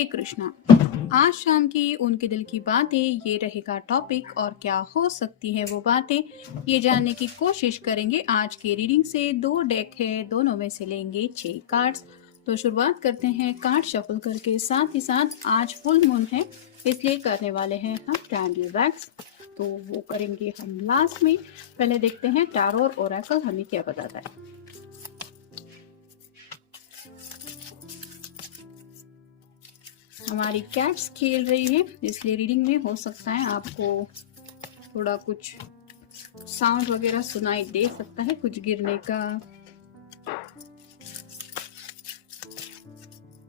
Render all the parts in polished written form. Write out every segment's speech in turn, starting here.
हरे कृष्णा। आज शाम की उनके दिल की बातें ये रहेगा टॉपिक, और क्या हो सकती है वो बातें ये जानने की कोशिश करेंगे। आज के रीडिंग से दो डेक है, दोनों में से लेंगे 6 कार्ड्स। तो शुरुआत करते हैं कार्ड शफल करके। साथ ही साथ आज फुल मून है, इसलिए करने वाले हैं हम कैंडल वैक्स, तो वो करेंगे हम लास्ट में। पहले देखते हैं टैरो और ओरेकल हमें क्या बताता है। हमारी कैट्स खेल रही है, इसलिए रीडिंग में हो सकता है आपको थोड़ा कुछ साउंड वगैरह सुनाई दे सकता है, कुछ गिरने का।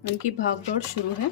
उनकी भागदौड़ शुरू है।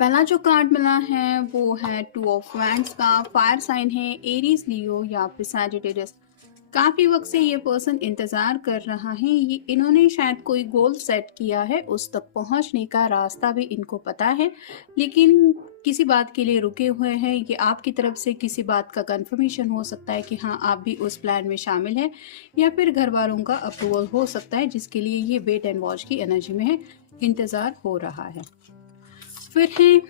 पहला जो कार्ड मिला है वो है 2 ऑफ वैंड्स का। फायर साइन है, एरीज, लियो या फिर सैजिटेरियस। काफी वक्त से ये पर्सन इंतजार कर रहा है। ये इन्होंने शायद कोई गोल सेट किया है, उस तक पहुंचने का रास्ता भी इनको पता है, लेकिन किसी बात के लिए रुके हुए हैं। ये आपकी तरफ से किसी बात का कंफर्मेशन हो सकता है कि हाँ आप भी उस प्लान में शामिल हैं, या फिर घर वालों का अप्रूवल हो सकता है, जिसके लिए ये वेट एंड वॉच की एनर्जी में है, इंतजार हो रहा है। फिर है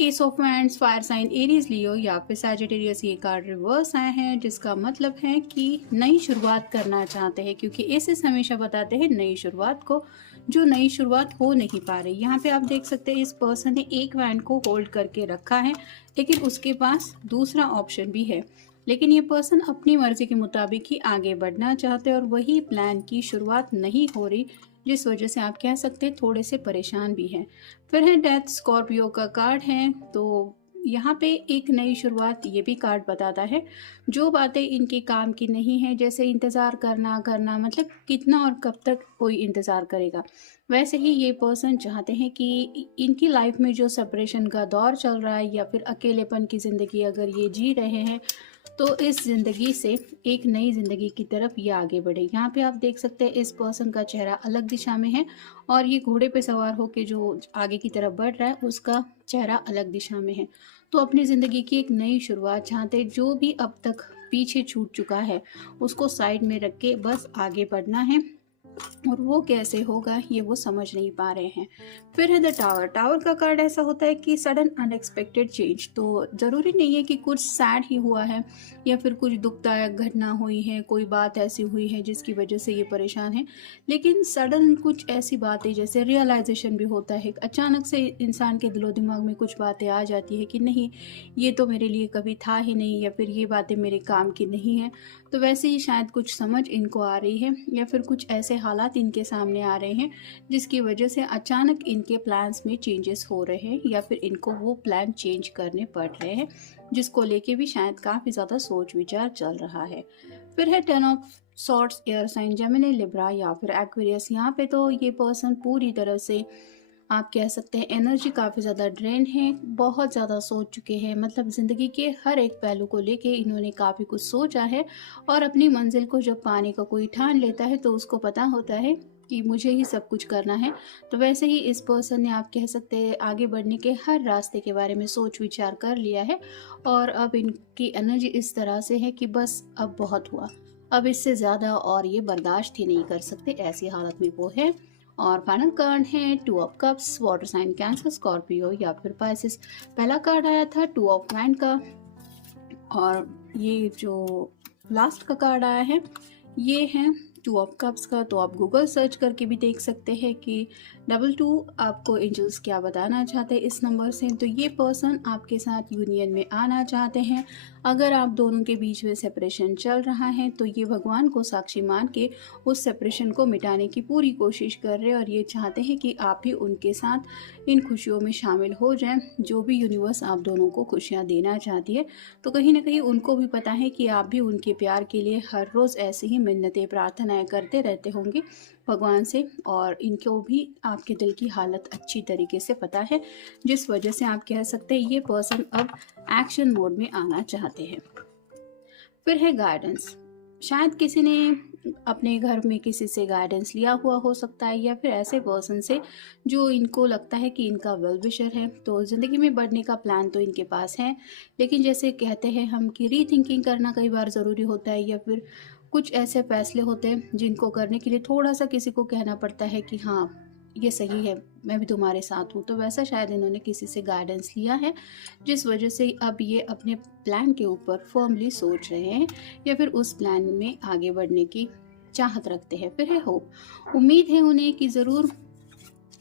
ace of wands, fire sign Aries, Leo या फिर सैजिटेरियस। ये कार्ड रिवर्स आए हैं, जिसका मतलब है कि नई शुरुआत करना चाहते हैं, क्योंकि एसेस हमेशा बताते हैं नई शुरुआत को, जो नई शुरुआत हो नहीं पा रही। यहाँ पे आप देख सकते हैं इस पर्सन ने एक वैंड को होल्ड करके रखा है, लेकिन उसके पास दूसरा ऑप्शन भी है, लेकिन ये पर्सन अपनी मर्जी के मुताबिक ही आगे बढ़ना चाहते हैं और वही प्लान की शुरुआत नहीं हो रही, जिस वजह से आप कह सकते हैं थोड़े से परेशान भी हैं। फिर है डेथ, स्कॉर्पियो का कार्ड है, तो यहाँ पे एक नई शुरुआत ये भी कार्ड बताता है। जो बातें इनके काम की नहीं है, जैसे इंतज़ार करना मतलब कितना और कब तक कोई इंतज़ार करेगा, वैसे ही ये पर्सन चाहते हैं कि इनकी लाइफ में जो सेपरेशन का दौर चल रहा है या फिर अकेलेपन की ज़िंदगी अगर ये जी रहे हैं, तो इस ज़िंदगी से एक नई ज़िंदगी की तरफ ये आगे बढ़े। यहाँ पे आप देख सकते हैं इस पर्सन का चेहरा अलग दिशा में है, और ये घोड़े पे सवार होकर जो आगे की तरफ बढ़ रहा है उसका चेहरा अलग दिशा में है। तो अपनी ज़िंदगी की एक नई शुरुआत चाहते, जो भी अब तक पीछे छूट चुका है उसको साइड में रख के बस आगे बढ़ना है, और वो कैसे होगा ये वो समझ नहीं पा रहे हैं। फिर है द टावर। टावर का कार्ड ऐसा होता है कि सडन अनएक्सपेक्टेड चेंज, तो ज़रूरी नहीं है कि कुछ सैड ही हुआ है या फिर कुछ दुखदायक घटना हुई है, कोई बात ऐसी हुई है जिसकी वजह से ये परेशान है, लेकिन सडन कुछ ऐसी बातें जैसे रियलाइजेशन भी होता है, अचानक से इंसान के दिलो दिमाग में कुछ बातें आ जाती है कि नहीं ये तो मेरे लिए कभी था ही नहीं, या फिर ये बातें मेरे काम की नहीं है। तो वैसे ही शायद कुछ समझ इनको आ रही है, या फिर कुछ ऐसे हालात इनके सामने आ रहे हैं जिसकी वजह से अचानक इनके प्लान्स में चेंजेस हो रहे हैं, या फिर इनको वो प्लान चेंज करने पड़ रहे हैं, जिसको लेके भी शायद काफ़ी ज़्यादा सोच विचार चल रहा है। फिर है 10 of swords, air sign Gemini, Libra या फिर एक्वेरियस। यहाँ पे तो ये पर्सन पूरी तरह से आप कह सकते हैं एनर्जी काफ़ी ज़्यादा ड्रेन है, बहुत ज़्यादा सोच चुके हैं, मतलब ज़िंदगी के हर एक पहलू को लेके इन्होंने काफ़ी कुछ सोचा है, और अपनी मंजिल को जब पाने का कोई ठान लेता है तो उसको पता होता है कि मुझे ही सब कुछ करना है। तो वैसे ही इस पर्सन ने आप कह सकते हैं आगे बढ़ने के हर रास्ते के बारे में सोच विचार कर लिया है, और अब इनकी एनर्जी इस तरह से है कि बस अब बहुत हुआ, अब इससे ज़्यादा और ये बर्दाश्त ही नहीं कर सकते, ऐसी हालत में वो है। और फाइनल कार्ड है 2 of cups, water sign Cancer, Scorpio या फिर पाइसिस। पहला कार्ड आया था 2 ऑफ वैंड का, और ये जो लास्ट का कार्ड आया है ये है 2 ऑफ कप्स का। तो आप गूगल सर्च करके भी देख सकते हैं कि 22 आपको एंजल्स क्या बताना चाहते हैं इस नंबर से। तो ये पर्सन आपके साथ यूनियन में आना चाहते हैं। अगर आप दोनों के बीच में सेपरेशन चल रहा है तो ये भगवान को साक्षी मान के उस सेपरेशन को मिटाने की पूरी कोशिश कर रहे हैं, और ये चाहते हैं कि आप भी उनके साथ इन खुशियों में शामिल हो जाएं, जो भी यूनिवर्स आप दोनों को खुशियां देना चाहती है। तो कहीं ना कहीं उनको भी पता है कि आप भी उनके प्यार के लिए हर रोज़ ऐसे ही मिन्नतें प्रार्थनाएं करते रहते होंगे, भगवान से, और इनको भी आपके दिल की हालत अच्छी तरीके से पता है, जिस वजह से आप कह सकते हैं ये पर्सन अब एक्शन मोड में आना चाहते हैं। फिर है गाइडेंस। शायद किसी ने अपने घर में किसी से गाइडेंस लिया हुआ हो सकता है, या फिर ऐसे पर्सन से जो इनको लगता है कि इनका वेल विशर है। तो ज़िंदगी में बढ़ने का प्लान तो इनके पास है, लेकिन जैसे कहते हैं हम कि रीथिंकिंग करना कई बार ज़रूरी होता है, या फिर कुछ ऐसे फैसले होते हैं जिनको करने के लिए थोड़ा सा किसी को कहना पड़ता है कि हाँ ये सही है, मैं भी तुम्हारे साथ हूँ। तो वैसा शायद इन्होंने किसी से गाइडेंस लिया है, जिस वजह से अब ये अपने प्लान के ऊपर फर्मली सोच रहे हैं, या फिर उस प्लान में आगे बढ़ने की चाहत रखते हैं। फिर है होप। उम्मीद है उन्हें कि ज़रूर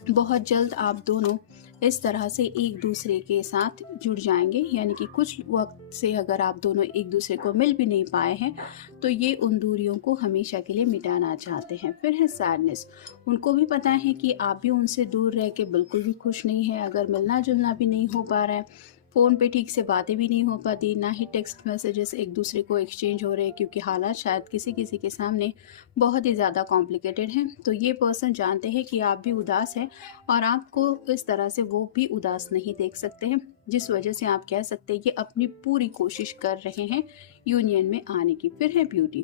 बहुत जल्द आप दोनों इस तरह से एक दूसरे के साथ जुड़ जाएंगे, यानी कि कुछ वक्त से अगर आप दोनों एक दूसरे को मिल भी नहीं पाए हैं तो ये उन दूरियों को हमेशा के लिए मिटाना चाहते हैं। फिर है सैडनेस। उनको भी पता है कि आप भी उनसे दूर रह के बिल्कुल भी खुश नहीं है, अगर मिलना जुलना भी नहीं हो पा रहा है, फ़ोन पे ठीक से बातें भी नहीं हो पाती, ना ही टेक्स्ट मैसेजेस एक दूसरे को एक्सचेंज हो रहे हैं, क्योंकि हालात शायद किसी किसी के सामने बहुत ही ज़्यादा कॉम्प्लिकेटेड हैं। तो ये पर्सन जानते हैं कि आप भी उदास हैं, और आपको इस तरह से वो भी उदास नहीं देख सकते हैं, जिस वजह से आप कह सकते हैं कि अपनी पूरी कोशिश कर रहे हैं यूनियन में आने की। फिर है ब्यूटी।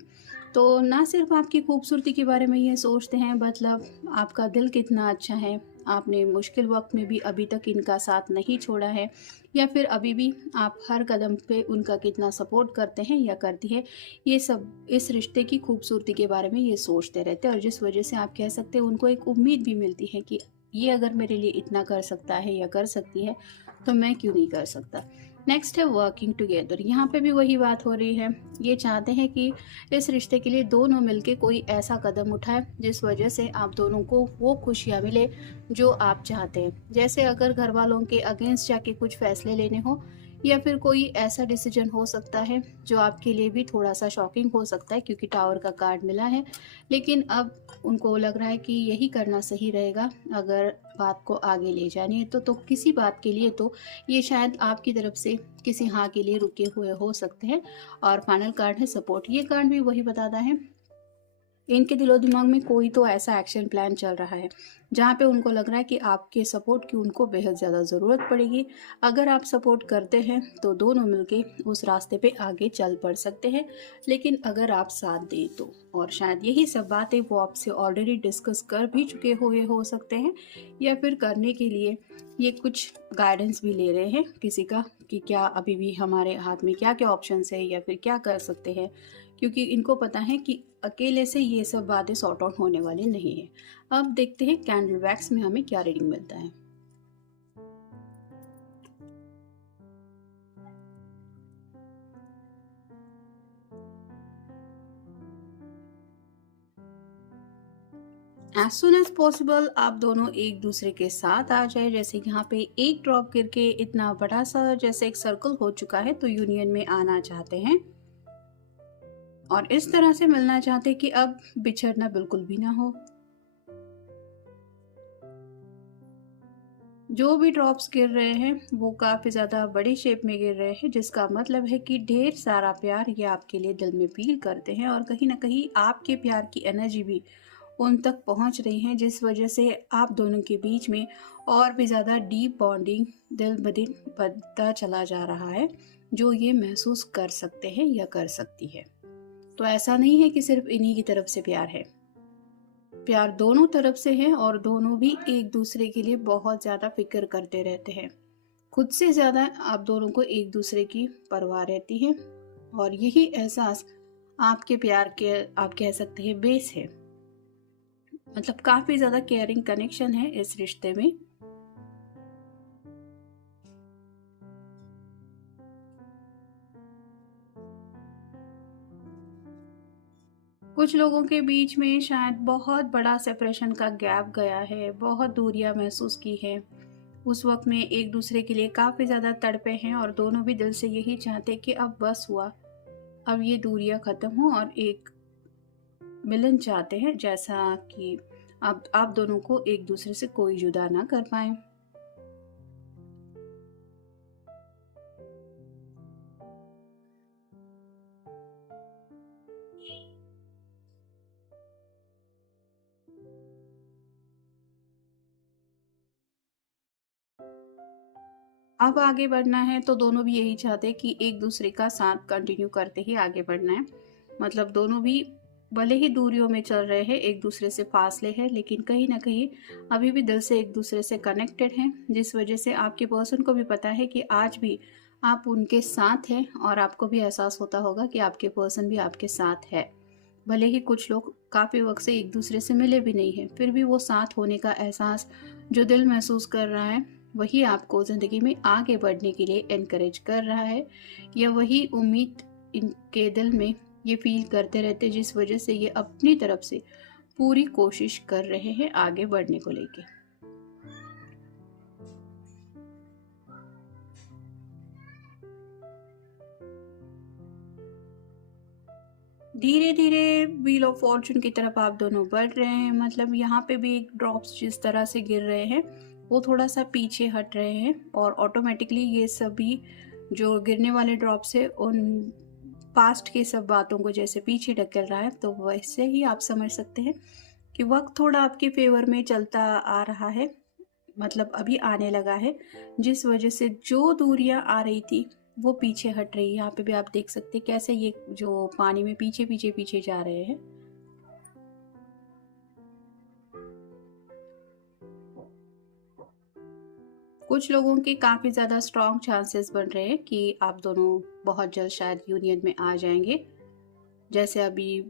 तो ना सिर्फ आपकी खूबसूरती के बारे में ये सोचते हैं, मतलब आपका दिल कितना अच्छा है, आपने मुश्किल वक्त में भी अभी तक इनका साथ नहीं छोड़ा है, या फिर अभी भी आप हर कदम पे उनका कितना सपोर्ट करते हैं या करती है, ये सब इस रिश्ते की खूबसूरती के बारे में ये सोचते रहते हैं। और जिस वजह से आप कह सकते हैं उनको एक उम्मीद भी मिलती है कि ये अगर मेरे लिए इतना कर सकता है या कर सकती है तो मैं क्यों नहीं कर सकता। नेक्स्ट है वर्किंग टुगेदर। यहाँ पे भी वही बात हो रही है, ये चाहते हैं कि इस रिश्ते के लिए दोनों मिलके कोई ऐसा कदम उठाए जिस वजह से आप दोनों को वो खुशियाँ मिले जो आप चाहते हैं। जैसे अगर घर वालों के अगेंस्ट जाके कुछ फैसले लेने हो, या फिर कोई ऐसा डिसीजन हो सकता है जो आपके लिए भी थोड़ा सा शॉकिंग हो सकता है, क्योंकि टावर का कार्ड मिला है, लेकिन अब उनको लग रहा है कि यही करना सही रहेगा अगर बात को आगे ले जानी है। तो किसी बात के लिए तो ये शायद आपकी तरफ से किसी हाँ के लिए रुके हुए हो सकते हैं। और फाइनल कार्ड है सपोर्ट। ये कार्ड भी वही बताता है, इनके दिलो दिमाग में कोई तो ऐसा एक्शन प्लान चल रहा है जहाँ पे उनको लग रहा है कि आपके सपोर्ट की उनको बेहद ज़्यादा ज़रूरत पड़ेगी। अगर आप सपोर्ट करते हैं तो दोनों मिलके उस रास्ते पे आगे चल पड़ सकते हैं, लेकिन अगर आप साथ दें तो। और शायद यही सब बातें वो आपसे ऑलरेडी डिस्कस कर भी चुके हुए हो सकते हैं, या फिर करने के लिए ये कुछ गाइडेंस भी ले रहे हैं किसी का, कि क्या अभी भी हमारे हाथ में क्या क्या ऑप्शंस है या फिर क्या कर सकते हैं, क्योंकि इनको पता है कि अकेले से ये सब बातें सॉर्ट आउट होने वाली नहीं है। अब देखते हैं कैंडल वैक्स में हमें क्या रीडिंग मिलता है। एज सुन एज पॉसिबल आप दोनों एक दूसरे के साथ आ जाए। जैसे यहाँ पे एक ड्रॉप करके इतना बड़ा सा जैसे एक सर्कल हो चुका है, तो यूनियन में आना चाहते हैं और इस तरह से मिलना चाहते हैं कि अब बिछड़ना बिल्कुल भी ना हो। जो भी ड्रॉप्स गिर रहे हैं वो काफ़ी ज़्यादा बड़ी शेप में गिर रहे हैं, जिसका मतलब है कि ढेर सारा प्यार ये आपके लिए दिल में फील करते हैं, और कहीं ना कहीं आपके प्यार की एनर्जी भी उन तक पहुंच रही है, जिस वजह से आप दोनों के बीच में और भी ज़्यादा डीप बॉन्डिंग दिन ब दिन बढ़ता चला जा रहा है, जो ये महसूस कर सकते हैं या कर सकती है। तो ऐसा नहीं है कि सिर्फ इन्हीं की तरफ से प्यार है, प्यार दोनों तरफ से है, और दोनों भी एक दूसरे के लिए बहुत ज़्यादा फिक्र करते रहते हैं। खुद से ज़्यादा आप दोनों को एक दूसरे की परवाह रहती है, और यही एहसास आपके प्यार के आप कह सकते हैं बेस है। मतलब काफ़ी ज़्यादा केयरिंग कनेक्शन है इस रिश्ते में। कुछ लोगों के बीच में शायद बहुत बड़ा सेपरेशन का गैप गया है, बहुत दूरियां महसूस की है। उस वक्त में एक दूसरे के लिए काफ़ी ज़्यादा तड़पे हैं, और दोनों भी दिल से यही चाहते कि अब बस हुआ, अब ये दूरियां ख़त्म हो और एक मिलन चाहते हैं, जैसा कि अब आप दोनों को एक दूसरे से कोई जुदा ना कर पाए। अब आगे बढ़ना है तो दोनों भी यही चाहते हैं कि एक दूसरे का साथ कंटिन्यू करते ही आगे बढ़ना है। मतलब दोनों भी भले ही दूरियों में चल रहे हैं, एक दूसरे से फासले हैं, लेकिन कहीं ना कहीं अभी भी दिल से एक दूसरे से कनेक्टेड हैं, जिस वजह से आपके पर्सन को भी पता है कि आज भी आप उनके साथ हैं और आपको भी एहसास होता होगा कि आपके पर्सन भी आपके साथ है। भले ही कुछ लोग काफ़ी वक्त से एक दूसरे से मिले भी नहीं हैं, फिर भी वो साथ होने का एहसास जो दिल महसूस कर रहा है वही आपको ज़िंदगी में आगे बढ़ने के लिए एनकरेज कर रहा है, या वही उम्मीद इनके दिल में ये फील करते रहते हैं, जिस वजह से ये अपनी तरफ से पूरी कोशिश कर रहे हैं आगे बढ़ने को लेके। धीरे धीरे व्हील ऑफ फॉर्चून की तरफ आप दोनों बढ़ रहे हैं। मतलब यहाँ पे भी ड्रॉप्स जिस तरह से गिर रहे हैं वो थोड़ा सा पीछे हट रहे हैं, और ऑटोमेटिकली ये सभी जो गिरने वाले ड्रॉप्स है उन पास्ट के सब बातों को जैसे पीछे ढकेल रहा है। तो वैसे ही आप समझ सकते हैं कि वक्त थोड़ा आपके फेवर में चलता आ रहा है, मतलब अभी आने लगा है, जिस वजह से जो दूरियां आ रही थी वो पीछे हट रही है। यहाँ पे भी आप देख सकते हैं कैसे ये जो पानी में पीछे पीछे पीछे जा रहे हैं। कुछ लोगों के काफी ज्यादा स्ट्रॉन्ग चांसेस बन रहे हैं कि आप दोनों बहुत जल्द शायद यूनियन में आ जाएंगे। जैसे अभी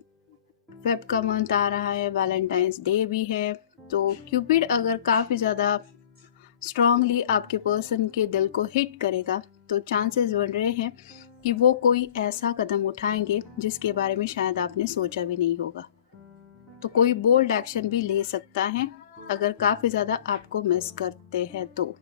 फेब का मंथ आ रहा है, वैलेंटाइंस डे भी है, तो क्यूपिड अगर काफी ज्यादा स्ट्रांगली आपके पर्सन के दिल को हिट करेगा तो चांसेस बन रहे हैं कि वो कोई ऐसा कदम उठाएंगे जिसके बारे में शायद आपने सोचा भी नहीं होगा। तो कोई बोल्ड एक्शन भी ले सकता है अगर काफी ज्यादा आपको मिस करते हैं तो।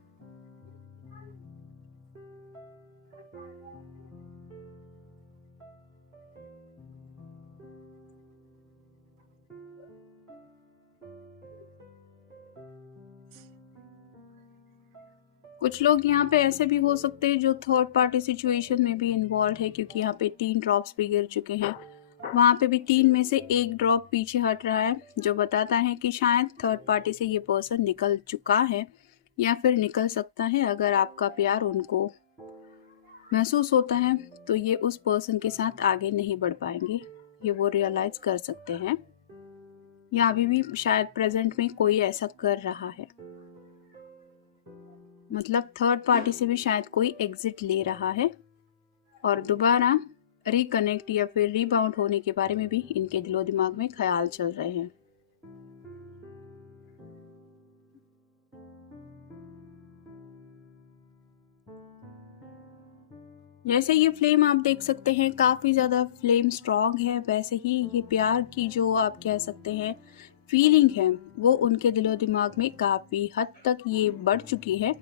कुछ लोग यहाँ पे ऐसे भी हो सकते हैं जो थर्ड पार्टी सिचुएशन में भी इन्वॉल्व है, क्योंकि यहाँ पे 3 ड्रॉप्स भी गिर चुके हैं। वहाँ पे भी 3 में से एक ड्रॉप पीछे हट रहा है, जो बताता है कि शायद थर्ड पार्टी से ये पर्सन निकल चुका है या फिर निकल सकता है। अगर आपका प्यार उनको महसूस होता है तो ये उस पर्सन के साथ आगे नहीं बढ़ पाएंगे, ये वो रियलाइज कर सकते हैं, या अभी भी शायद प्रेजेंट में कोई ऐसा कर रहा है। मतलब थर्ड पार्टी से भी शायद कोई एग्जिट ले रहा है और दोबारा रिकनेक्ट या फिर रीबाउंड होने के बारे में भी इनके दिलो दिमाग में ख्याल चल रहे हैं। जैसे ये फ्लेम आप देख सकते हैं काफी ज्यादा फ्लेम स्ट्रांग है, वैसे ही ये प्यार की जो आप कह सकते हैं फीलिंग है वो उनके दिलो दिमाग में काफी हद तक ये बढ़ चुकी है।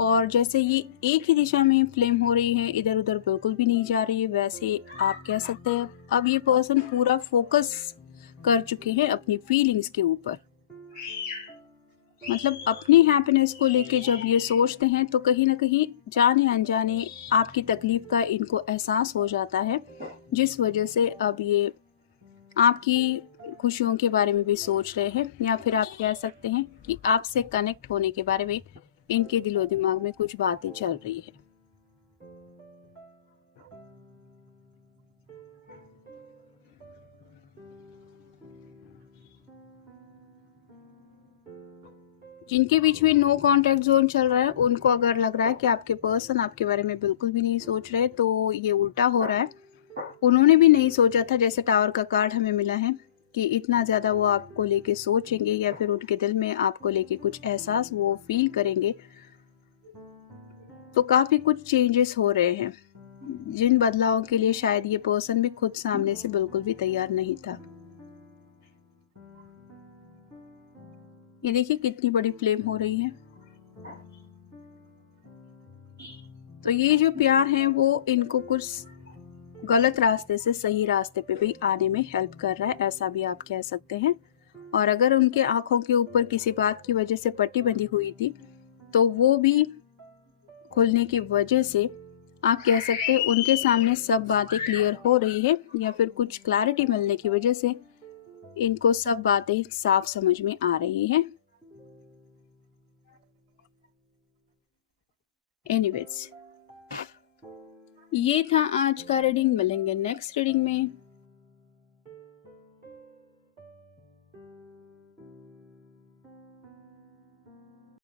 और जैसे ये एक ही दिशा में फ्लेम हो रही है, इधर उधर बिल्कुल भी नहीं जा रही है, वैसे आप कह सकते हैं अब ये पर्सन पूरा फोकस कर चुके हैं अपनी फीलिंग्स के ऊपर। मतलब अपनी हैप्पीनेस को लेके जब ये सोचते हैं तो कहीं ना कहीं जाने अनजाने आपकी तकलीफ का इनको एहसास हो जाता है, जिस वजह से अब ये आपकी खुशियों के बारे में भी सोच रहे हैं, या फिर आप कह सकते हैं कि आपसे कनेक्ट होने के बारे में इनके दिलो दिमाग में कुछ बातें चल रही है। जिनके बीच में नो कांटेक्ट जोन चल रहा है उनको अगर लग रहा है कि आपके पर्सन आपके बारे में बिल्कुल भी नहीं सोच रहे, तो ये उल्टा हो रहा है। उन्होंने भी नहीं सोचा था, जैसे टावर का कार्ड हमें मिला है, कि इतना ज़्यादा वो आपको लेके सोचेंगे या फिर उनके दिल में आपको लेके कुछ एहसास वो फील करेंगे। तो काफ़ी कुछ चेंजेस हो रहे हैं, जिन बदलावों के लिए शायद ये पर्सन भी खुद सामने से बिल्कुल भी तैयार नहीं था। ये देखिए कितनी बड़ी फ्लेम हो रही है। तो ये जो प्यार है वो इनको कुछ गलत रास्ते से सही रास्ते पे भी आने में हेल्प कर रहा है, ऐसा भी आप कह सकते हैं। और अगर उनके आंखों के ऊपर किसी बात की वजह से पट्टी बंधी हुई थी तो वो भी खुलने की वजह से आप कह सकते हैं उनके सामने सब बातें क्लियर हो रही है, या फिर कुछ क्लैरिटी मिलने की वजह से इनको सब बातें साफ समझ में आ रही है। एनीवेज, ये था आज का रीडिंग। मिलेंगे नेक्स्ट रीडिंग में।